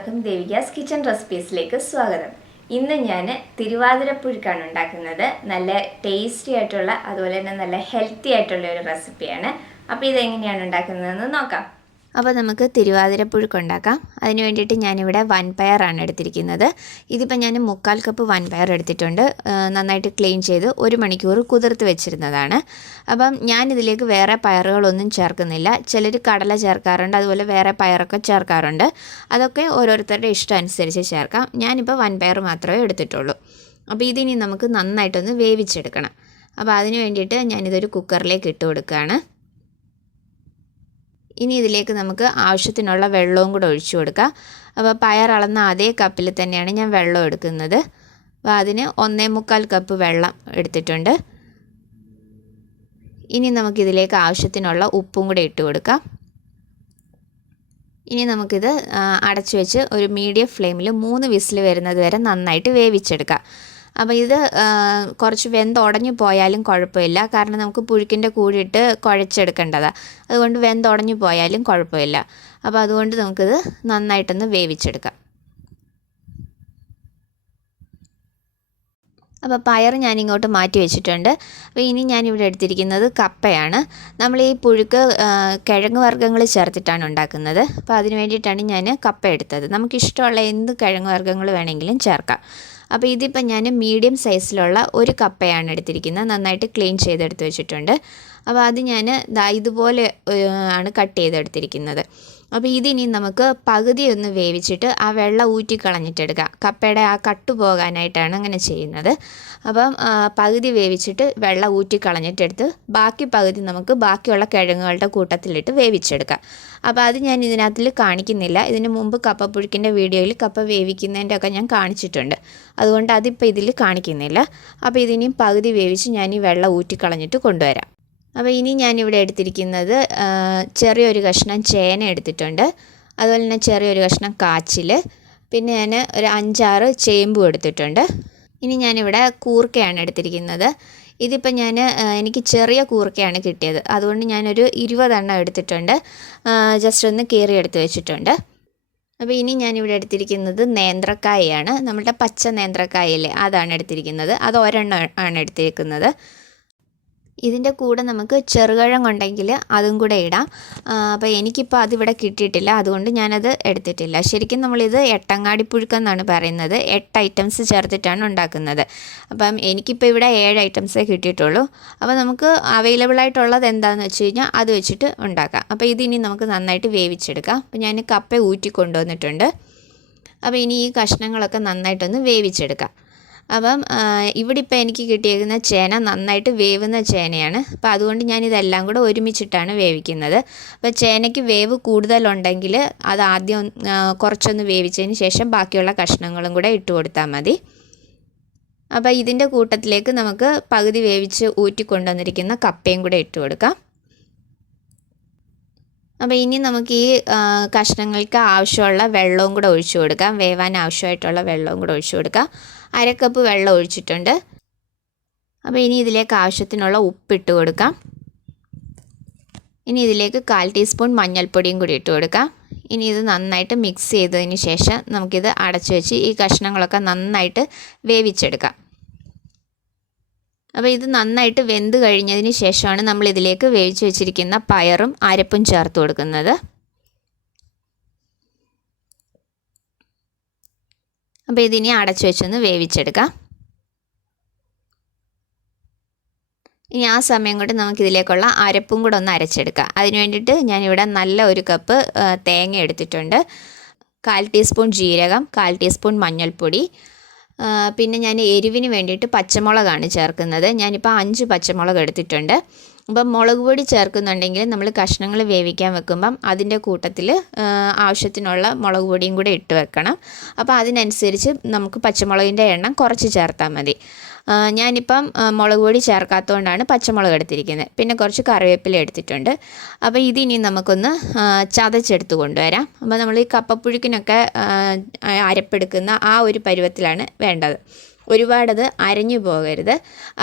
എല്ലാവർക്കും ദേവികാസ് കിച്ചൺ റെസിപ്പീസിലേക്ക് സ്വാഗതം. ഇന്ന് ഞാൻ തിരുവാതിരപ്പുഴുക്കാണ് ഉണ്ടാക്കുന്നത്. നല്ല ടേസ്റ്റി ആയിട്ടുള്ള അതുപോലെ തന്നെ നല്ല ഹെൽത്തി ആയിട്ടുള്ള ഒരു റെസിപ്പിയാണ്. അപ്പോൾ ഇതെങ്ങനെയാണ് ഉണ്ടാക്കുന്നതെന്ന് നോക്കാം. അപ്പോൾ നമുക്ക് തിരുവാതിരപ്പുഴുക്ക് ഉണ്ടാക്കാം. അതിന് വേണ്ടിയിട്ട് ഞാനിവിടെ വൻപയറാണ് എടുത്തിരിക്കുന്നത്. ഇതിപ്പോൾ ഞാൻ 3/4 കപ്പ് വൻപയർ എടുത്തിട്ടുണ്ട്. നന്നായിട്ട് ക്ലീൻ ചെയ്ത് 1 മണിക്കൂർ കുതിർത്ത് വെച്ചിരുന്നതാണ്. അപ്പം ഞാനിതിലേക്ക് വേറെ പയറുകളൊന്നും ചേർക്കുന്നില്ല. ചിലർ കടല ചേർക്കാറുണ്ട്, അതുപോലെ വേറെ പയറൊക്കെ ചേർക്കാറുണ്ട്. അതൊക്കെ ഓരോരുത്തരുടെ ഇഷ്ടം അനുസരിച്ച് ചേർക്കാം. ഞാനിപ്പോൾ വൻപയർ മാത്രമേ എടുത്തിട്ടുള്ളൂ. അപ്പോൾ ഇതിനി നമുക്ക് നന്നായിട്ടൊന്ന് വേവിച്ചെടുക്കണം. അപ്പോൾ അതിന് വേണ്ടിയിട്ട് ഞാനിതൊരു കുക്കറിലേക്ക് ഇട്ട് കൊടുക്കുകയാണ്. ഇനി ഇതിലേക്ക് നമുക്ക് ആവശ്യത്തിനുള്ള വെള്ളവും കൂടെ ഒഴിച്ചു കൊടുക്കാം. അപ്പോൾ പയർ അളന്ന അതേ കപ്പിൽ തന്നെയാണ് ഞാൻ വെള്ളം എടുക്കുന്നത്. അപ്പോൾ അതിന് 1.25 കപ്പ് വെള്ളം എടുത്തിട്ടുണ്ട്. ഇനി നമുക്കിതിലേക്ക് ആവശ്യത്തിനുള്ള ഉപ്പും കൂടെ ഇട്ട് കൊടുക്കാം. ഇനി നമുക്കിത് അടച്ചു വെച്ച് ഒരു മീഡിയം ഫ്ലെയിമിൽ 3 വിസിൽ വരുന്നത് വരെ നന്നായിട്ട് വേവിച്ചെടുക്കാം. അപ്പോൾ ഇത് കുറച്ച് വെന്തുടഞ്ഞു പോയാലും കുഴപ്പമില്ല, കാരണം നമുക്ക് പുഴുക്കിൻ്റെ കൂടിയിട്ട് കുഴച്ചെടുക്കേണ്ടതാണ്. അതുകൊണ്ട് വെന്തുടഞ്ഞു പോയാലും കുഴപ്പമില്ല. അപ്പോൾ അതുകൊണ്ട് നമുക്കിത് നന്നായിട്ടൊന്ന് വേവിച്ചെടുക്കാം. അപ്പോൾ പയർ ഞാനിങ്ങോട്ട് മാറ്റി വെച്ചിട്ടുണ്ട്. അപ്പോൾ ഇനി ഞാനിവിടെ എടുത്തിരിക്കുന്നത് കപ്പയാണ്. നമ്മൾ ഈ പുഴുക്ക് കിഴങ്ങ് വർഗ്ഗങ്ങൾ ചേർത്തിട്ടാണ് ഉണ്ടാക്കുന്നത്. അപ്പോൾ അതിന് വേണ്ടിയിട്ടാണ് ഞാൻ കപ്പ എടുത്തത്. നമുക്കിഷ്ടമുള്ള എന്ത് കിഴങ്ങ് വർഗ്ഗങ്ങൾ വേണമെങ്കിലും ചേർക്കാം. അപ്പോൾ ഇതിപ്പോൾ ഞാൻ മീഡിയം സൈസിലുള്ള ഒരു കപ്പയാണ് എടുത്തിരിക്കുന്നത്. നന്നായിട്ട് ക്ലീൻ ചെയ്തെടുത്ത് വെച്ചിട്ടുണ്ട്. അപ്പോൾ അത് ഞാൻ ഇതുപോലെ ആണ് കട്ട് ചെയ്തെടുത്തിരിക്കുന്നത്. അപ്പോൾ ഇതിനി നമുക്ക് പകുതി ഒന്ന് വേവിച്ചിട്ട് ആ വെള്ളം ഊറ്റിക്കളഞ്ഞിട്ടെടുക്കാം. കപ്പയുടെ ആ കട്ട് പോകാനായിട്ടാണ് അങ്ങനെ ചെയ്യുന്നത്. അപ്പം പകുതി വേവിച്ചിട്ട് വെള്ളം ഊറ്റിക്കളഞ്ഞിട്ടെടുത്ത് ബാക്കി പകുതി നമുക്ക് ബാക്കിയുള്ള കിഴങ്ങുകളുടെ കൂട്ടത്തിലിട്ട് വേവിച്ചെടുക്കാം. അപ്പോൾ അത് ഞാൻ ഇതിനകത്തിൽ കാണിക്കുന്നില്ല. ഇതിന് മുമ്പ് കപ്പപ്പുഴുക്കിൻ്റെ വീഡിയോയിൽ കപ്പ വേവിക്കുന്നതിൻ്റെ ഒക്കെ ഞാൻ കാണിച്ചിട്ടുണ്ട്. അതുകൊണ്ട് അതിപ്പോൾ ഇതിൽ കാണിക്കുന്നില്ല. അപ്പോൾ ഇതിനിയും പകുതി വേവിച്ച് ഞാൻ ഈ വെള്ളം ഊറ്റിക്കളഞ്ഞിട്ട് കൊണ്ടുവരാം. അപ്പോൾ ഇനി ഞാനിവിടെ എടുത്തിരിക്കുന്നത് ചെറിയൊരു കഷ്ണം ചേന എടുത്തിട്ടുണ്ട്. അതുപോലെ തന്നെ ചെറിയൊരു കഷ്ണം കാച്ചിൽ, പിന്നെ ഞാൻ ഒരു 5-6 ചേമ്പും എടുത്തിട്ടുണ്ട്. ഇനി ഞാനിവിടെ കൂർക്കയാണ് എടുത്തിരിക്കുന്നത്. ഇതിപ്പോൾ എനിക്ക് ചെറിയ കൂർക്കയാണ് കിട്ടിയത്. അതുകൊണ്ട് ഞാനൊരു 20 എണ്ണം എടുത്തിട്ടുണ്ട്. ജസ്റ്റ് ഒന്ന് കീറി എടുത്ത് വെച്ചിട്ടുണ്ട്. അപ്പോൾ ഇനി ഞാനിവിടെ എടുത്തിരിക്കുന്നത് നേന്ത്രക്കായയാണ്. നമ്മുടെ പച്ച നേന്ത്രക്കായല്ലേ, അതാണ് എടുത്തിരിക്കുന്നത്. അത് 1 എണ്ണം ആണ് എടുത്തിരിക്കുന്നത്. ഇതിൻ്റെ കൂടെ നമുക്ക് ചെറുകിഴങ്ങ് ഉണ്ടെങ്കിൽ അതും കൂടെ ഇടാം. അപ്പോൾ എനിക്കിപ്പോൾ അതിവിടെ കിട്ടിയിട്ടില്ല, അതുകൊണ്ട് ഞാനത് എടുത്തിട്ടില്ല. ശരിക്കും നമ്മളിത് എട്ടങ്ങാടിപ്പുഴുക്കെന്നാണ് പറയുന്നത്. 8 ഐറ്റംസ് ചേർത്തിട്ടാണ് ഉണ്ടാക്കുന്നത്. അപ്പം എനിക്കിപ്പോൾ ഇവിടെ 7 ഐറ്റംസേ കിട്ടിയിട്ടുള്ളൂ. അപ്പോൾ നമുക്ക് അവൈലബിൾ ആയിട്ടുള്ളത് എന്താണെന്ന് വെച്ച് കഴിഞ്ഞാൽ അത് വെച്ചിട്ട് ഉണ്ടാക്കാം. അപ്പോൾ ഇതിനി നമുക്ക് നന്നായിട്ട് വേവിച്ചെടുക്കാം. അപ്പോൾ ഞാൻ കപ്പ ഊറ്റി കൊണ്ടുവന്നിട്ടുണ്ട്. അപ്പോൾ ഇനി ഈ കഷ്ണങ്ങളൊക്കെ നന്നായിട്ടൊന്ന് വേവിച്ചെടുക്കാം. അപ്പം ഇവിടെ ഇപ്പോൾ എനിക്ക് കിട്ടിയിരിക്കുന്ന ചേന നന്നായിട്ട് വേവുന്ന ചേനയാണ്. അപ്പോൾ അതുകൊണ്ട് ഞാനിതെല്ലാം കൂടെ ഒരുമിച്ചിട്ടാണ് വേവിക്കുന്നത്. അപ്പോൾ ചേനയ്ക്ക് വേവ് കൂടുതലുണ്ടെങ്കിൽ അത് ആദ്യം കുറച്ചൊന്ന് വേവിച്ചതിന് ശേഷം ബാക്കിയുള്ള കഷ്ണങ്ങളും കൂടെ ഇട്ട് കൊടുത്താൽ മതി. അപ്പോൾ ഇതിൻ്റെ കൂട്ടത്തിലേക്ക് നമുക്ക് പകുതി വേവിച്ച് ഊറ്റിക്കൊണ്ടുവന്നിരിക്കുന്ന കപ്പയും കൂടെ ഇട്ട് കൊടുക്കാം. അപ്പോൾ ഇനി നമുക്ക് ഈ കഷ്ണങ്ങൾക്ക് ആവശ്യമുള്ള വെള്ളവും കൂടെ ഒഴിച്ചു കൊടുക്കാം. വേവാൻ ആവശ്യമായിട്ടുള്ള വെള്ളവും കൂടെ ഒഴിച്ചു കൊടുക്കാം. 1/2 കപ്പ് വെള്ളം ഒഴിച്ചിട്ടുണ്ട്. അപ്പോൾ ഇനി ഇതിലേക്ക് ആവശ്യത്തിനുള്ള ഉപ്പിട്ട് കൊടുക്കാം. ഇനി ഇതിലേക്ക് 1/4 ടീസ്പൂൺ മഞ്ഞൾപ്പൊടിയും കൂടി ഇട്ട് കൊടുക്കാം. ഇനി ഇത് നന്നായിട്ട് മിക്സ് ചെയ്തതിന് ശേഷം നമുക്കിത് അടച്ചു വെച്ച് ഈ കഷ്ണങ്ങളൊക്കെ നന്നായിട്ട് വേവിച്ചെടുക്കാം. അപ്പോൾ ഇത് നന്നായിട്ട് വെന്ത് കഴിഞ്ഞതിന് ശേഷമാണ് നമ്മൾ ഇതിലേക്ക് വേവിച്ച് വെച്ചിരിക്കുന്ന പയറും അരപ്പും ചേർത്ത് കൊടുക്കുന്നത്. അപ്പോൾ ഇതിനെ അടച്ചു വെച്ചൊന്ന് വേവിച്ചെടുക്കാം. ഇനി ആ സമയം കൊണ്ട് നമുക്കിതിലേക്കുള്ള അരപ്പും കൂടെ ഒന്ന് അരച്ചെടുക്കാം. അതിന് വേണ്ടിയിട്ട് ഞാനിവിടെ നല്ല 1 കപ്പ് തേങ്ങ എടുത്തിട്ടുണ്ട്. 1/4 ടീസ്പൂൺ ജീരകം, 1/4 ടീസ്പൂൺ മഞ്ഞൾപ്പൊടി, പിന്നെ ഞാൻ എരിവിന് വേണ്ടിയിട്ട് പച്ചമുളകാണ് ചേർക്കുന്നത്. ഞാനിപ്പോൾ 5 പച്ചമുളക് എടുത്തിട്ടുണ്ട്. അപ്പം മുളക് പൊടി ചേർക്കുന്നുണ്ടെങ്കിൽ നമ്മൾ കഷ്ണങ്ങൾ വേവിക്കാൻ വെക്കുമ്പം അതിൻ്റെ കൂട്ടത്തിൽ ആവശ്യത്തിനുള്ള മുളക് പൊടിയും കൂടെ ഇട്ട് വെക്കണം. അപ്പോൾ അതിനനുസരിച്ച് നമുക്ക് പച്ചമുളകിൻ്റെ എണ്ണം കുറച്ച് ചേർത്താൽ മതി. ഞാനിപ്പം മുളക് പൊടി ചേർക്കാത്തതുകൊണ്ടാണ് പച്ചമുളക് എടുത്തിരിക്കുന്നത്. പിന്നെ കുറച്ച് കറിവേപ്പില എടുത്തിട്ടുണ്ട്. അപ്പോൾ ഇതിനി നമുക്കൊന്ന് ചതച്ചെടുത്ത് കൊണ്ടുവരാം. അപ്പോൾ നമ്മൾ ഈ കപ്പപ്പുഴുക്കിനൊക്കെ അരപ്പെടുക്കുന്ന ആ ഒരു പരുവത്തിലാണ് വേണ്ടത്. ഒരുപാടത് അരഞ്ഞു പോകരുത്.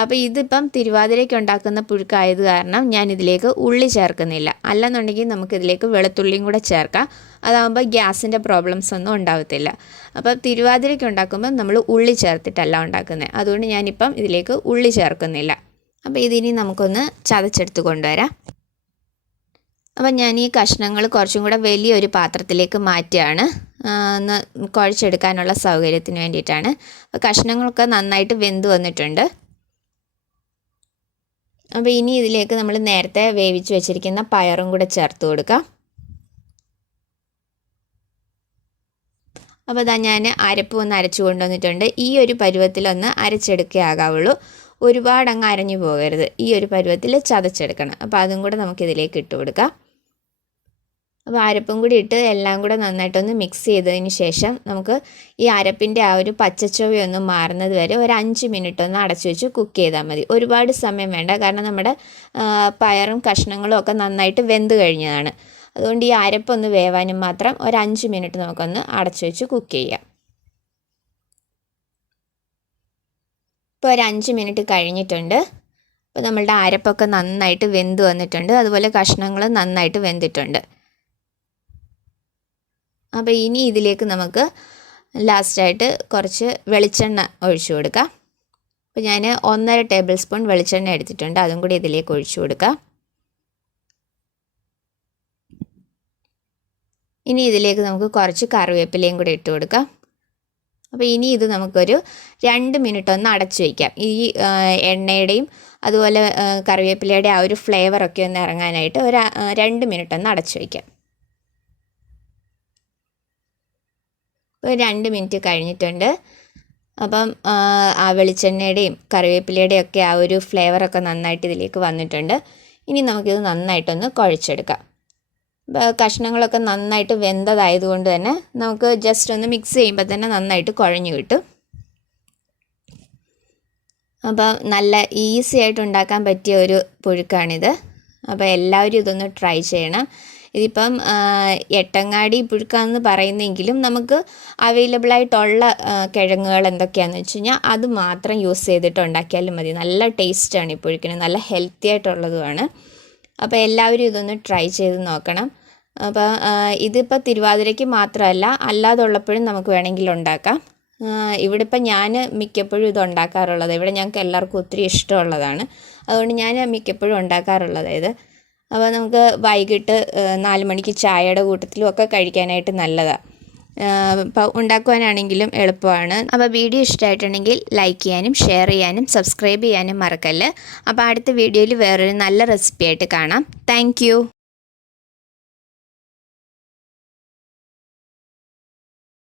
അപ്പോൾ ഇതിപ്പം തിരുവാതിരയ്ക്ക് ഉണ്ടാക്കുന്ന പുഴുക്കായത് കാരണം ഞാൻ ഇതിലേക്ക് ഉള്ളി ചേർക്കുന്നില്ല. അല്ലെന്നുണ്ടെങ്കിൽ നമുക്കിതിലേക്ക് വെളുത്തുള്ളിയും കൂടെ ചേർക്കാം. അതാകുമ്പോൾ ഗ്യാസിൻ്റെ പ്രോബ്ലംസ് ഒന്നും ഉണ്ടാകത്തില്ല. അപ്പോൾ തിരുവാതിരയ്ക്ക് ഉണ്ടാക്കുമ്പോൾ നമ്മൾ ഉള്ളി ചേർത്തിട്ടല്ല ഉണ്ടാക്കുന്നത്. അതുകൊണ്ട് ഞാനിപ്പം ഇതിലേക്ക് ഉള്ളി ചേർക്കുന്നില്ല. അപ്പോൾ ഇതിനി നമുക്കൊന്ന് ചതച്ചെടുത്ത് കൊണ്ടുവരാം. അപ്പം ഞാൻ ഈ കഷ്ണങ്ങൾ കുറച്ചും കൂടെ വലിയൊരു പാത്രത്തിലേക്ക് മാറ്റുകയാണ്, ഒന്ന് കുഴച്ചെടുക്കാനുള്ള സൗകര്യത്തിന് വേണ്ടിയിട്ടാണ്. അപ്പോൾ കഷ്ണങ്ങളൊക്കെ നന്നായിട്ട് വെന്ത് വന്നിട്ടുണ്ട്. അപ്പോൾ ഇനി ഇതിലേക്ക് നമ്മൾ നേരത്തെ വേവിച്ച് വെച്ചിരിക്കുന്ന പയറും കൂടെ ചേർത്ത് കൊടുക്കാം. അപ്പോൾ ഇതാ ഞാൻ അരപ്പ് ഒന്ന് അരച്ചു കൊണ്ടുവന്നിട്ടുണ്ട്. ഈ ഒരു പരുവത്തിലൊന്ന് അരച്ചെടുക്കേ ആകാവുള്ളൂ. ഒരുപാട് അങ്ങ് അരഞ്ഞു പോകരുത്. ഈ ഒരു പരുവത്തിൽ ചതച്ചെടുക്കണം. അപ്പോൾ അതും കൂടെ നമുക്കിതിലേക്ക് ഇട്ട് കൊടുക്കാം. അപ്പോൾ അരപ്പും കൂടി ഇട്ട് എല്ലാം കൂടെ നന്നായിട്ടൊന്ന് മിക്സ് ചെയ്തതിന് ശേഷം നമുക്ക് ഈ അരപ്പിൻ്റെ ആ ഒരു പച്ചച്ചുവയൊന്നും മാറുന്നത് വരെ ഒരു 5 മിനിറ്റ് ഒന്ന് അടച്ചു വെച്ച് കുക്ക് ചെയ്താൽ മതി. ഒരുപാട് സമയം വേണ്ട, കാരണം നമ്മുടെ പയറും കഷ്ണങ്ങളും ഒക്കെ നന്നായിട്ട് വെന്ത് കഴിഞ്ഞതാണ്. അതുകൊണ്ട് ഈ അരപ്പൊന്ന് വേവാനും മാത്രം ഒരു 5 മിനിറ്റ് നമുക്കൊന്ന് അടച്ചു വെച്ച് കുക്ക് ചെയ്യാം. ഇപ്പോൾ ഒരു 5 മിനിറ്റ് കഴിഞ്ഞിട്ടുണ്ട്. അപ്പോൾ നമ്മളുടെ അരപ്പൊക്കെ നന്നായിട്ട് വെന്ത് വന്നിട്ടുണ്ട്. അതുപോലെ കഷ്ണങ്ങൾ നന്നായിട്ട് വെന്തിട്ടുണ്ട്. അപ്പോൾ ഇനി ഇതിലേക്ക് നമുക്ക് ലാസ്റ്റായിട്ട് കുറച്ച് വെളിച്ചെണ്ണ ഒഴിച്ചു കൊടുക്കാം. അപ്പോൾ ഞാൻ 1.5 ടേബിൾ സ്പൂൺ വെളിച്ചെണ്ണ എടുത്തിട്ടുണ്ട്. അതും കൂടി ഇതിലേക്ക് ഒഴിച്ചു കൊടുക്കാം. ഇനി ഇതിലേക്ക് നമുക്ക് കുറച്ച് കറിവേപ്പിലയും കൂടി ഇട്ട് കൊടുക്കാം. അപ്പോൾ ഇനി ഇത് നമുക്കൊരു 2 മിനിറ്റ് ഒന്ന് അടച്ചു വയ്ക്കാം. ഈ എണ്ണയുടെയും അതുപോലെ കറിവേപ്പിലയുടെ ആ ഒരു ഫ്ലേവറൊക്കെ ഒന്ന് ഇറങ്ങാനായിട്ട് ഒരു 2 മിനിറ്റ് ഒന്ന് അടച്ചു വയ്ക്കാം. ഇപ്പോൾ 2 മിനിറ്റ് കഴിഞ്ഞിട്ടുണ്ട്. അപ്പം ആ വെളിച്ചെണ്ണയുടെയും കറിവേപ്പിലയുടെയും ഒക്കെ ആ ഒരു ഫ്ലേവറൊക്കെ നന്നായിട്ട് ഇതിലേക്ക് വന്നിട്ടുണ്ട്. ഇനി നമുക്കിത് നന്നായിട്ടൊന്ന് കുഴച്ചെടുക്കാം. കഷ്ണങ്ങളൊക്കെ നന്നായിട്ട് വെന്തതായതുകൊണ്ട് തന്നെ നമുക്ക് ജസ്റ്റ് ഒന്ന് മിക്സ് ചെയ്യുമ്പോൾ തന്നെ നന്നായിട്ട് കുഴഞ്ഞു കിട്ടും. അപ്പോൾ നല്ല ഈസി ആയിട്ട് ഉണ്ടാക്കാൻ പറ്റിയ ഒരു പുഴുക്കാണിത്. അപ്പോൾ എല്ലാവരും ഇതൊന്ന് ട്രൈ ചെയ്യണം. ഇതിപ്പം എട്ടങ്ങാടി പുഴുക്കാന്ന് പറയുന്നെങ്കിലും നമുക്ക് അവൈലബിളായിട്ടുള്ള കിഴങ്ങുകൾ എന്തൊക്കെയാണെന്ന് വെച്ച് കഴിഞ്ഞാൽ അത് മാത്രം യൂസ് ചെയ്തിട്ട് ഉണ്ടാക്കിയാലും മതി. നല്ല ടേസ്റ്റാണ് ഈ പുഴുക്കിന്, നല്ല ഹെൽത്തി ആയിട്ടുള്ളതുമാണ്. അപ്പോൾ എല്ലാവരും ഇതൊന്ന് ട്രൈ ചെയ്ത് നോക്കണം. അപ്പോൾ ഇതിപ്പോൾ തിരുവാതിരയ്ക്ക് മാത്രമല്ല, അല്ലാതുള്ളപ്പോഴും നമുക്ക് വേണമെങ്കിൽ ഉണ്ടാക്കാം. ഇവിടെ ഇപ്പം ഞാൻ മിക്കപ്പോഴും ഇത് ഉണ്ടാക്കാറുള്ളത്, ഇവിടെ ഞങ്ങൾക്ക് എല്ലാവർക്കും ഒത്തിരി ഇഷ്ടമുള്ളതാണ്. അതുകൊണ്ട് ഞാൻ മിക്കപ്പോഴും ഉണ്ടാക്കാറുള്ളത് ഇത്. അപ്പോൾ നമുക്ക് വൈകിട്ട് 4 മണിക്ക് ചായയുടെ കൂട്ടത്തിലും ഒക്കെ കഴിക്കാനായിട്ട് നല്ലതാണ്. അപ്പോൾ ഉണ്ടാക്കുവാനാണെങ്കിലും എളുപ്പമാണ്. അപ്പോൾ വീഡിയോ ഇഷ്ടമായിട്ടുണ്ടെങ്കിൽ ലൈക്ക് ചെയ്യാനും ഷെയർ ചെയ്യാനും സബ്സ്ക്രൈബ് ചെയ്യാനും മറക്കല്ല്. അപ്പോൾ അടുത്ത വീഡിയോയിൽ വേറൊരു നല്ല റെസിപ്പി ആയിട്ട് കാണാം. താങ്ക്